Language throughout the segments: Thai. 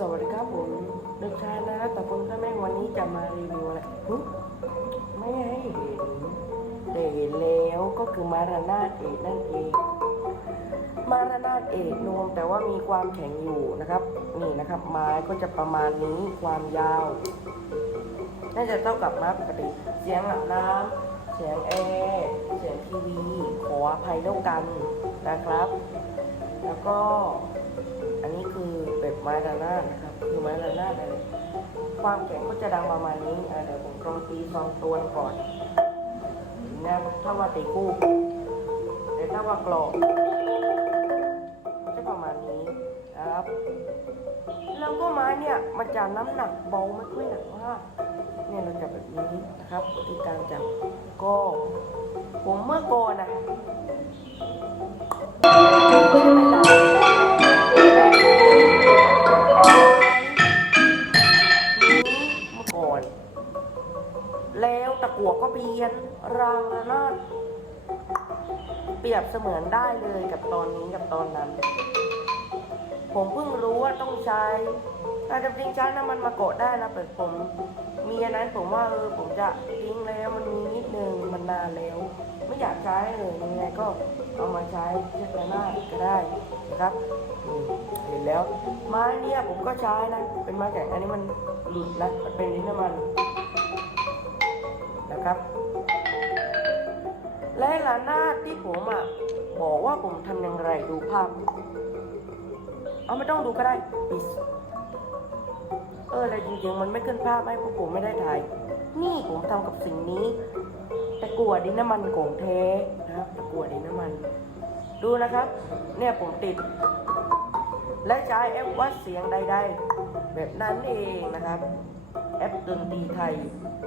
สวัสดีครับผมเด็กชายนะแต่ผมก็แม่งวันนี้จะมารีวิวอะไรหึไม่ให้เห็นแต่เห็นแล้วก็คือมารานาเอกนั่นเองมารานาเอกนวมแต่ว่ามีความแข็งอยู่นะครับ นี่นะครับ ไม้ก็จะประมาณนี้ความยาว น่าจะเท่ากับไม้ปกติเสียงอาบน้ำเสียงแอร์เสียงทีวีขออภัยแล้วกันนะครับ แล้วก็ อันนี้คือแบบไม้ระนาดนะครับ คือไม้ระนาดอะไรความแข็งก็จะดังประมาณนี้เดี๋ยวผมลองตีซองตัวก่อนนะถ้าว่าตีคู่แต่ถ้าว่ากรอบก็จะประมาณนี้นะครับ แล้วก็ไม้เนี่ยมันจะน้ำหนักเบาไม่ค่อยหนักมากเนี่ยเราจับแบบนี้นะครับวิธีการจับก็ผมเมื่อก่อนนะ ตะกั่วก็เปลี่ยนรางระนาดเปรียบเสมือนได้เลยกับตอนนี้กับตอนนั้น ผมเพิ่งรู้ว่าต้องใช้แต่จริงๆใช้น้ำมันมาโกะได้นะแต่ผมมีอันนั้นผมว่าเออผมจะทิ้งแล้วมันมีนิดนึงมันนานแล้ว ไม่อยากใช้เลยยังไงก็เอามาใช้เช็ดหน้าก็ได้นะครับเห็นแล้วไม้เนี่ยผมก็ใช้นะเป็นไม้แข็งอันนี้มันหลุดนะมันเป็นลิ้นน้ำมัน นะครับ และลานหน้าที่ผมอะบอกว่าผมทำอย่างไรดูภาพ เอาไม่ต้องดูก็ได้ปิดเอออะไรจริงๆมันไม่ขึ้นภาพให้พวกผมไม่ได้ถ่าย นี่ผมทำกับสิ่งนี้ตะกั่วดินน้ำมันของเทนะครับตะกั่วดินน้ำมัน ดูนะครับ เนี่ยผมติด และใช้แอปวัดเสียงใด ๆ แบบนั้นเองนะครับ แอปดนตรีไทย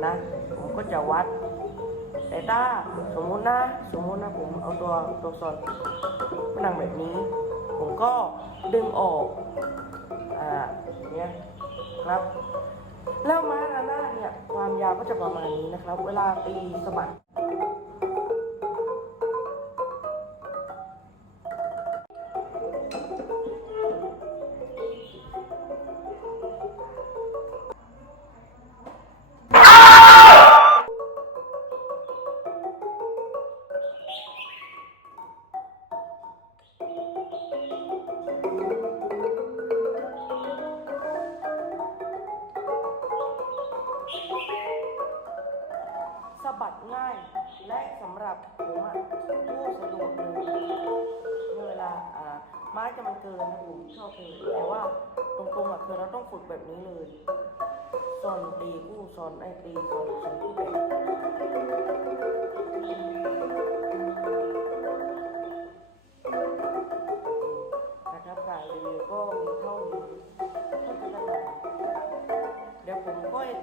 นะผมก็จะวัด แต่ถ้าสมมุตินะสมมุตินะผมเอาตัวตัวสอดมานั่งแบบนี้ ผมก็ดึงออกอ่าเนี่ยครับแล้วม้าระนาดเนี่ยความยาวก็จะประมาณนี้นะครับ เวลาตีสะบัด และสำหรับผมอะผู้สะดวกเลยเวลาอ่าไม้จะมันเกินนะผมชอบเลยแต่ว่าตรงๆอะคือเราต้องฝึกแบบนี้เลยซอนตีคู่ซอนไอตีซอนซอน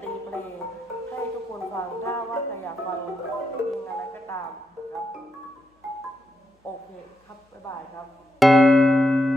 ตีเพลงให้ทุกคนฟังถ้าว่าใครอยากฟังเพลงอะไรก็ตามครับ โอเคครับ บ๊ายบายครับ